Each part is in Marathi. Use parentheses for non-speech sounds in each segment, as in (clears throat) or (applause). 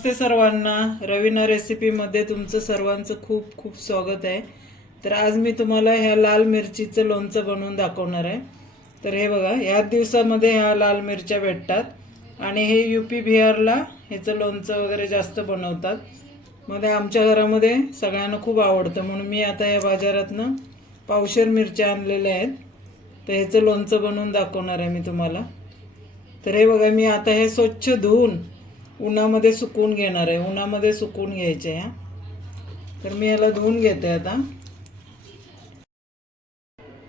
नमस्ते सर्वांना. रवीना रेसिपीमध्ये तुमचं सर्वांचं खूप खूप स्वागत आहे. तर आज मी तुम्हाला ह्या लाल मिरचीचं लोणचं बनवून दाखवणार आहे. तर हे बघा ह्याच दिवसामध्ये ह्या लाल मिरच्या भेटतात. आणि हे यू पी बिहारला ह्याचं लोणचं वगैरे जास्त बनवतात. मध्ये आमच्या घरामध्ये सगळ्यांना खूप आवडतं. म्हणून मी आता या बाजारातनं पावशेर मिरच्या आणलेल्या आहेत. तर ह्याचं लोणचं बनवून दाखवणार आहे मी तुम्हाला. तर हे बघा मी आता हे स्वच्छ धुवून उन्हामध्ये सुकून घेणार आहे. उन्हामध्ये सुकून घ्यायचे ह्या तर मी याला धुवून घेते आता.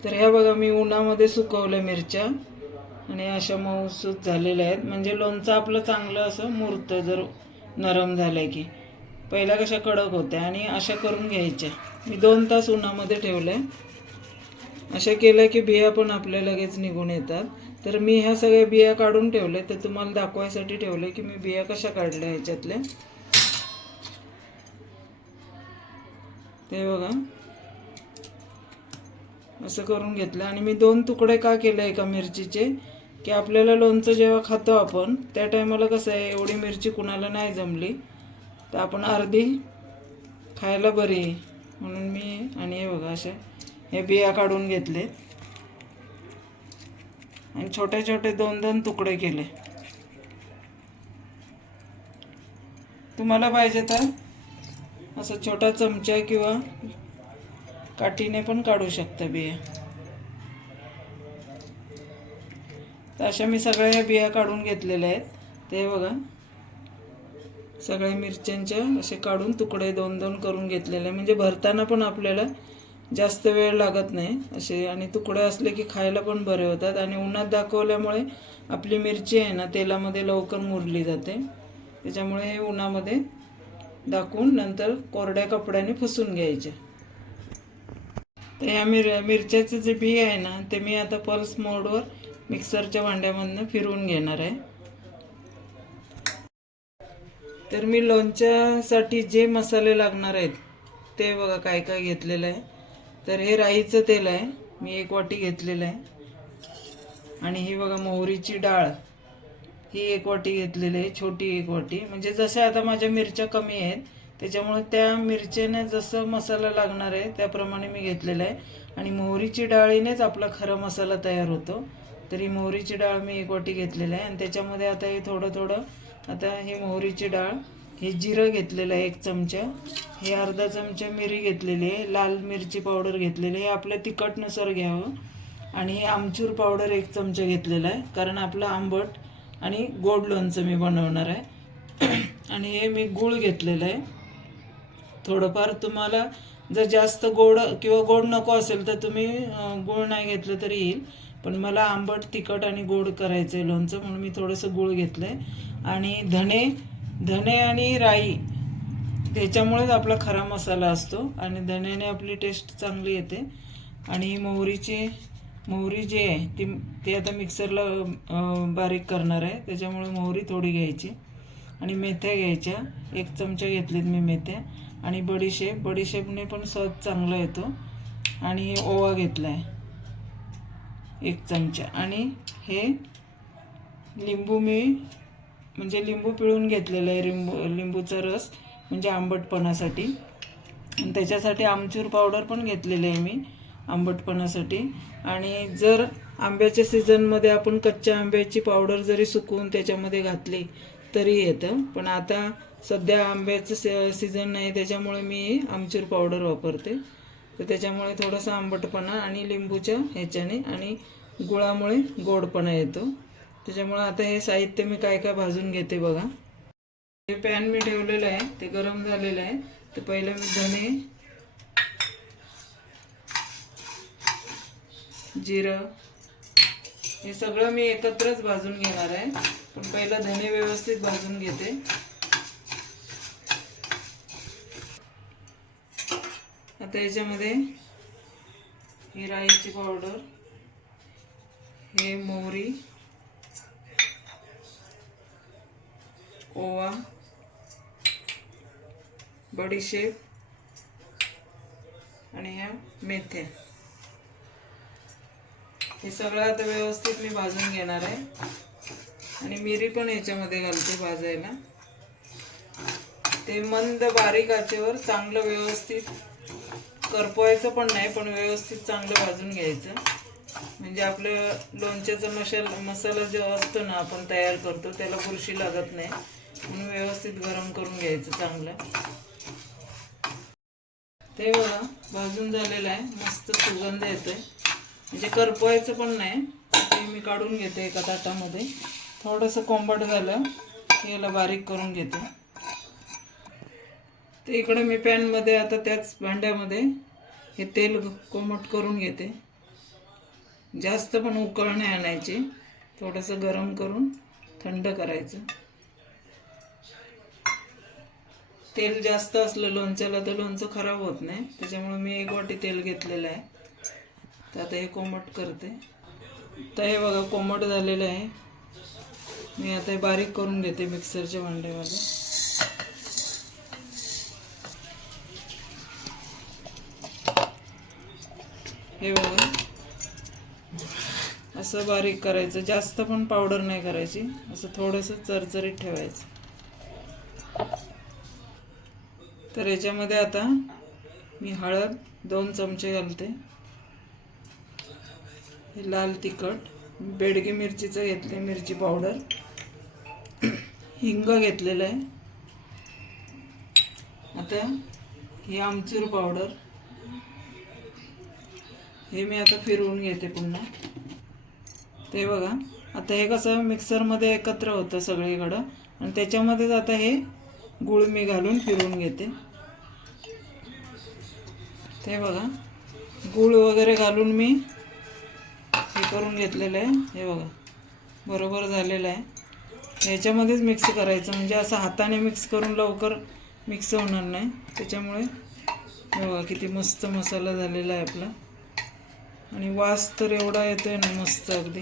तर ह्या बघा मी उन्हामध्ये सुकवल्या मिरच्या. आणि अशा मऊसूत झालेल्या आहेत. म्हणजे लोणचं आपलं चांगलं असं मूर्त जर नरम झालं की. पहिल्या कशा कडक होत्या आणि अशा करून घ्यायच्या. मी दोन तास उन्हामध्ये ठेवल्या. अशा केल्या की बिया पण आपल्या लगेच निघून येतात. तर मी ह्या सगळ्या बिया काढून ठेवले तर तुम्हाला दाखवायसाठी ठेवले की मी बिया कशा काढल्या ह्याच्यातल्या. ते बघा. असं करून घेतलं. आणि मी दोन तुकडे का केले एका मिरचीचे? की आपल्याला लोणचं जेव्हा खातो आपण त्या टायमाला कसं आहे एवढी मिरची कुणाला नाही जमली. तर आपण अर्धी खायला बरी म्हणून मी आणि हे बघा अशा हे बिया काढून घेतले आणि छोटे छोटे दोन दोन तुकडे केले. तुम्हाला पाहिजे तर असं छोटा चमचा किंवा काठीने पण काढू शकता बिया. तर अशा मी सगळ्या बिया काढून घेतलेल्या आहेत. ते बघा. सगळ्या मिरच्यांच्या असे काढून तुकडे दोन दोन करून घेतलेले. म्हणजे भरताना पण आपल्याला जास्त वेळ लागत नाही असे. आणि तुकडे असले की खायला पण बरे होतात. आणि उन्हात दाखवल्यामुळे आपली मिरची आहे ना तेलामध्ये लवकर मुरली जाते. त्याच्यामुळे हे उन्हामध्ये दाखवून नंतर कोरड्या कपड्याने फसून घ्यायचे. तर ह्या मिर मिरच्याचं जे बी आहे ना ते मी आता पल्स मोडवर मिक्सरच्या भांड्यामधनं फिरवून घेणार आहे. तर मी लोणच्यासाठी जे मसाले लागणार आहेत ते बघा काय काय घेतलेलं आहे. तर हे राईचं तेल आहे. मी एक वाटी घेतलेलं आहे. आणि ही बघा मोहरीची डाळ. ही एक वाटी घेतलेली आहे छोटी एक वाटी. म्हणजे जशा आता माझ्या मिरच्या कमी आहेत त्याच्यामुळे त्या मिरचीने जसं मसाला लागणार आहे त्याप्रमाणे मी घेतलेला आहे. आणि मोहरीची डाळीनेच आपला खरा मसाला तयार होतो. तर ही मोहरीची डाळ मी एक वाटी घेतलेली आहे. आणि त्याच्यामध्ये आता हे थोडं थोडं आता ही मोहरीची डाळ हे जिरं घेतलेलं आहे एक चमचा हे अर्धा चमचा मिरी घेतलेली आहे लाल मिरची पावडर घेतलेली आहे हे आपल्या तिखटनुसार घ्यावं. आणि हे आमचूर पावडर एक चमचा घेतलेला आहे कारण आपलं आंबट आणि गोड लोणचं मी बनवणार आहे. (clears throat) आणि हे मी गूळ घेतलेलं आहे. थोडंफार तुम्हाला जर जास्त गोड किंवा गोड नको असेल तर तुम्ही गूळ नाही घेतलं तरी येईल. पण मला आंबट तिखट आणि गोड करायचं आहे लोणचं म्हणून मी थोडंसं गूळ घेतलं आहे आणि धणे धणे आणि राई त्याच्यामुळेच आपला खरा मसाला असतो आणि धण्याने आपली टेस्ट चांगली येते. आणि मोहरीची मोहरी जी आहे ती ती आता मिक्सरला बारीक करणार आहे. त्याच्यामुळे मोहरी थोडी घ्यायची. आणि मेथ्या घ्यायच्या. एक चमचा घेतलीत मी मेथ्या. आणि बडीशेप बडीशेपने पण स्वाद चांगला येतो. आणि ओवा घेतला आहे एक चमचा. आणि हे लिंबू मी म्हणजे लिंबू पिळून घेतलेलं आहे लिंबू लिंबूचा रस म्हणजे आंबटपणासाठी. आणि त्याच्यासाठी आमचूर पावडर पण घेतलेली आहे मी आंबटपणासाठी. आणि जर आंब्याच्या सीझनमध्ये आपण कच्च्या आंब्याची पावडर जरी सुकवून त्याच्यामध्ये घातली तरी येतं. पण आता सध्या आंब्याचं सी सीझन नाही त्याच्यामुळे मी आमचूर पावडर वापरते. तर त्याच्यामुळे थोडासा आंबटपणा आणि लिंबूच्या ह्याच्याने आणि गुळामुळे गोडपणा येतो. त्याच्यामुळे आता हे साहित्य मी काय काय भाजून घेते बघा. हे पॅन मी ठेवलेलं आहे ते गरम झालेलं आहे. तर पहिलं मी धने जिरं हे सगळं मी एकत्रच भाजून घेणार आहे. पण पहिलं धने व्यवस्थित भाजून घेते. आता याच्यामध्ये ही राईची पावडर हे मोहरी ओवा बडीशेप आणि ह्या मेथ्या. हे सगळं आता व्यवस्थित मी भाजून घेणार आहे. आणि मिरी पण याच्यामध्ये घालते भाजायला. ते मंद बारीक आचेवर चांगलं व्यवस्थित करपवायचं पण नाही पण व्यवस्थित चांगलं भाजून घ्यायचं. म्हणजे आपलं लोणच्याचा मशाल मसाला जो असतो ना आपण तयार करतो त्याला बुरशी लागत नाही. आणि व्यवस्थित गरम करून घ्यायचं चांगलं. ते बघा भाजून झालेलं आहे. मस्त सुगंध येतोय. म्हणजे करपवायचं पण नाही. ते मी काढून घेते एका ताटामध्ये. थोडंसं कोंबट झालं याला बारीक करून घेते. ते इकडे मी पॅनमध्ये आता त्याच भांड्यामध्ये हे तेल कोमट करून घेते. जास्त पण उकळ नाही आणायची. थोडंसं गरम करून थंड करायचं. तेल जास्त असलं लोणच्याला तर लोणचं खराब होत नाही. त्याच्यामुळे मी एक वाटी तेल घेतलेलं आहे. तर आता हे कोमट करते. तर हे बघा कोमट झालेलं आहे. मी आता हे बारीक करून घेते मिक्सरच्या भांड्यामध्ये. हे बघा. असं बारीक करायचं. जास्त पण पावडर नाही करायची. असं थोडंसं चरचरीत ठेवायचं. तर याच्यामध्ये आता मी हळद दोन चमचे घालते. हे लाल तिखट. बेडगी मिरचीचं घेतले मिरची पावडर. हिंग घेतलेलं आहे. आता ही आमचूर पावडर. हे मी आता फिरवून घेते पुन्हा. ते बघा. आता हे कसं मिक्सरमध्ये एकत्र होतं सगळीकडं. आणि त्याच्यामध्येच आता हे गुळ मी घालून फिरवून घेते. ते बघा. गूळ वगैरे घालून मी हे करून घेतलेलं आहे. हे बघा. बरोबर झालेलं आहे. ह्याच्यामध्येच मिक्स करायचं. म्हणजे असं हाताने मिक्स करून लवकर मिक्स होणार नाही. त्याच्यामुळे हे बघा किती मस्त मसाला झालेला आहे आपला. आणि वास तर एवढा येतो आहे ना मस्त अगदी.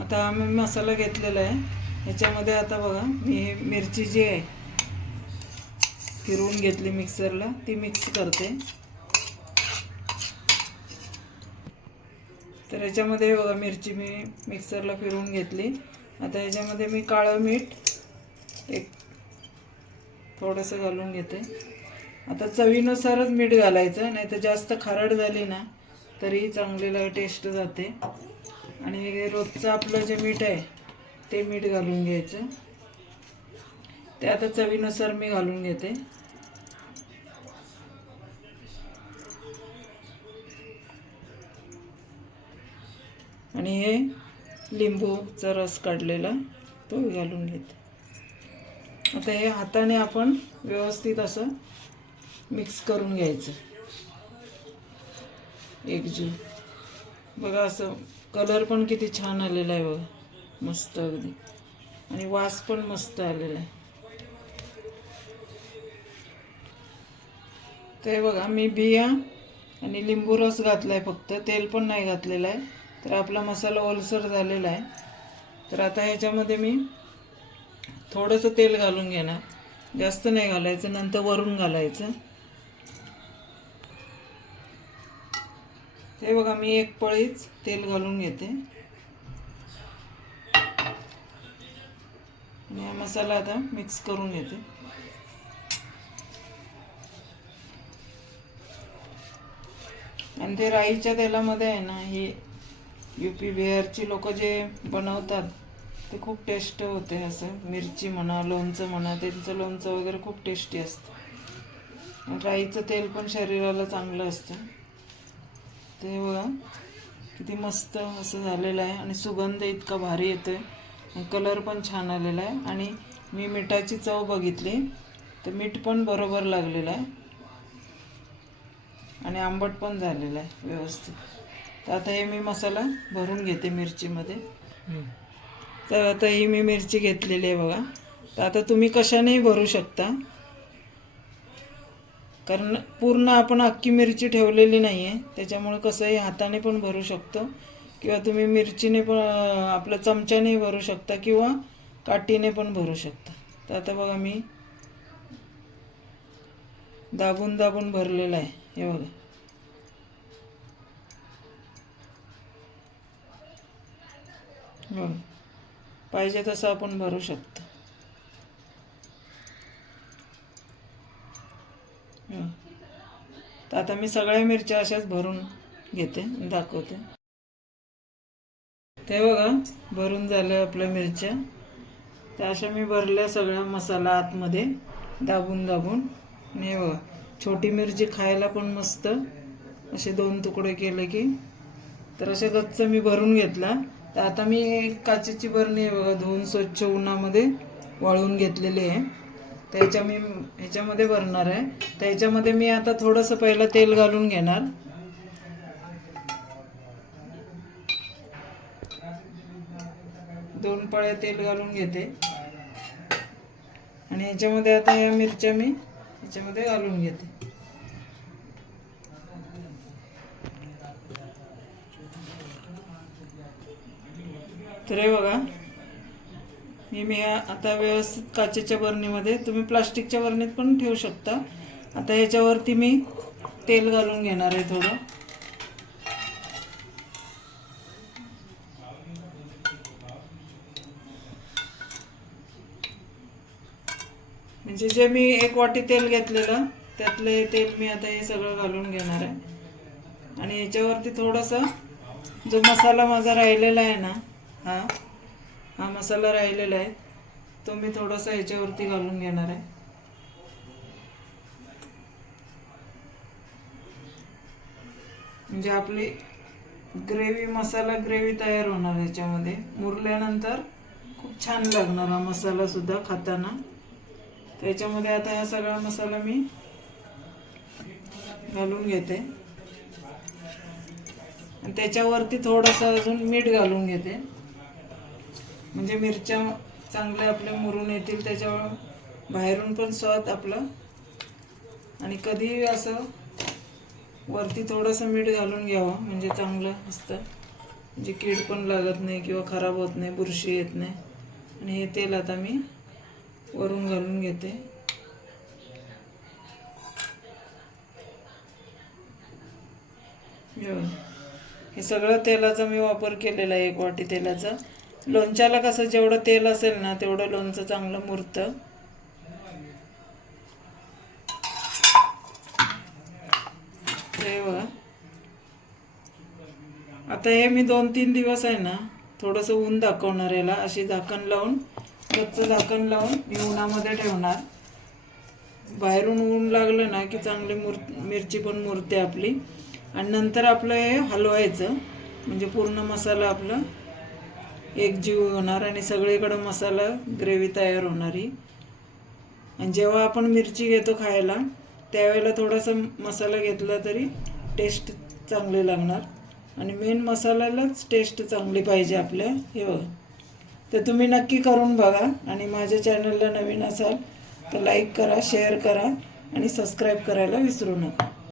आता आम्ही मसाला घेतलेला आहे. ह्याच्यामध्ये आता बघा मी हे मिरची जी आहे फिरवून घेतली मिक्सरला ती मिक्स करते. तर ह्याच्यामध्ये बघा मिरची मी मिक्सरला फिरवून घेतली. आता ह्याच्यामध्ये मी काळं मीठ एक थोडंसं घालून घेते. आता चवीनुसारच मीठ घालायचं नाही तर जास्त खारट झाली ना तरी चांगलीला टेस्ट जाते. आणि रोजचं आपलं जे मीठ आहे ते मीठ घालून घ्यायचं. ते आता चवीनुसार मी घालून घेते. आणि हे लिंबूचा रस काढलेला तो घालून घेते. आता हे हाताने आपण व्यवस्थित असं मिक्स करून घ्यायचं. एकजीव बघा असं कलर पण किती छान आलेला आहे बघा. मस्त अगदी. आणि वास पण मस्त आलेला आहे. ते बघा मी बिया आणि लिंबू रस घातला आहे फक्त. तेल पण नाही घातलेलं आहे. तर आपला मसाला ओलसर झालेला आहे. तर आता ह्याच्यामध्ये मी थोडंसं तेल घालून घेणार. जास्त नाही घालायचं नंतर वरून घालायचं. ते बघा मी एक पळीच तेल घालून घेते. मी हा मसाला आता मिक्स करून घेते. आणि ते राईच्या तेलामध्ये आहे ना हे यू पी बिहारची लोक जे बनवतात ते खूप टेस्ट होते असं. मिरची म्हणा लोणचं म्हणा त्यांचं लोणचं वगैरे खूप टेस्टी असतं. राईचं तेल पण शरीराला चांगलं असतं. ते बघा किती मस्त असं झालेलं आहे. आणि सुगंध इतका भारी येतो आहे कलर पण छान आलेला आहे. आणि मी मिठाची चव बघितली. तर मीठ पण बरोबर लागलेलं आहे. आणि आंबट पण झालेलं आहे व्यवस्थित. तर आता हे मी मसाला भरून घेते मिरचीमध्ये. तर आता ही मी मिरची घेतलेली आहे बघा. तर आता तुम्ही कशानेही भरू शकता. कारण पूर्ण आपण अख्खी मिरची ठेवलेली नाही आहे त्याच्यामुळे कसंही हाताने पण भरू शकतो. किंवा तुम्ही मिरचीने पण आपल्या आपलं चमच्याने भरू शकता किंवा काठीने पण भरू शकता. तर आता बघा मी दाबून दाबून भरलेलं आहे. हे बघा. बघ. पाहिजे तसं आपण भरू शकतो. तर आता मी सगळ्या मिरच्या अशाच भरून घेते दाखवते. ते बघा भरून झालं आपल्या मिरच्या. त्या अशा मी भरल्या सगळ्या मसाला आतमध्ये दाबून दाबून. आणि बघा छोटी मिरची खायला पण मस्त. असे दोन तुकडे केले की. तर असे गच्च मी भरून घेतला. तर आता मी काचेची बरणी आहे बघा धुवून स्वच्छ उन्हामध्ये वाळवून घेतलेली आहे. त्याच्या मी ह्याच्यामध्ये भरणार आहे. त्याच्यामध्ये मी आता थोडंसं पहिलं तेल घालून घेणार. दोन पळ्या तेल घालून घेते. आणि ह्याच्यामध्ये आता या मिरच्या मी ह्याच्यामध्ये घालून घेते. तर हे बघा मी मी आता व्यवस्थित काचेच्या बरणीमध्ये तुम्ही प्लास्टिकच्या बरणीत पण ठेवू शकता. आता ह्याच्यावरती मी तेल घालून घेणार आहे थोडं. म्हणजे जे मी एक वाटी तेल घेतलेलं त्यातले तेल मी आता हे सगळं घालून घेणार आहे. आणि याच्यावरती थोडासा जो मसाला माझा राहिलेला आहे ना हा हा मसाला राहिलेला आहे तो मी थोडासा ह्याच्यावरती घालून घेणार आहे. म्हणजे आपली ग्रेव्ही मसाला ग्रेव्ही तयार होणार ह्याच्यामध्ये मुरल्यानंतर खूप छान लागणार हा मसालासुद्धा खाताना. त्याच्यामध्ये आता हा सगळा मसाला मी घालून घेते. आणि त्याच्यावरती थोडंसं अजून मीठ घालून घेते. म्हणजे मिरच्या चांगल्या आपल्या मुरून येतील त्याच्यावर बाहेरून पण स्वाद आपलं. आणि कधीही असं वरती थोडंसं मीठ घालून घ्यावं म्हणजे चांगलं असतं. म्हणजे कीड पण लागत नाही किंवा खराब होत नाही बुरशी येत नाही. आणि हे तेल आता मी वरून घालून घेते. हे हे सगळं तेलाचा मी वापर केलेला आहे एक वाटी तेलाचा. लोणच्याला कसं जेवढं तेल असेल ना तेवढं लोणचं चांगलं मुरतं. हे आता हे मी दोन तीन दिवस आहे ना थोडंसं ऊन दाखवणार याला अशी झाकण लावून. गच्च झाकण लावून मी उन्हामध्ये ठेवणार. बाहेरून ऊन लागलं ना की चांगली मुर मिरची पण मुरते आपली. आणि नंतर आपलं हे हलवायचं म्हणजे पूर्ण मसाला आपला एकजीव होणार आणि सगळीकडं मसाला ग्रेव्ही तयार होणारी आणि जेव्हा आपण मिरची घेतो खायला त्यावेळेला थोडासा मसाला घेतला तरी टेस्ट चांगली लागणार. आणि मेन मसाल्यालाच टेस्ट चांगली पाहिजे आपल्या हे बघा. तर तुम्ही नक्की करून बघा आणि माझ्या चॅनलला नवीन असाल तर लाईक करा शेअर करा आणि सबस्क्राईब करायला विसरू नका.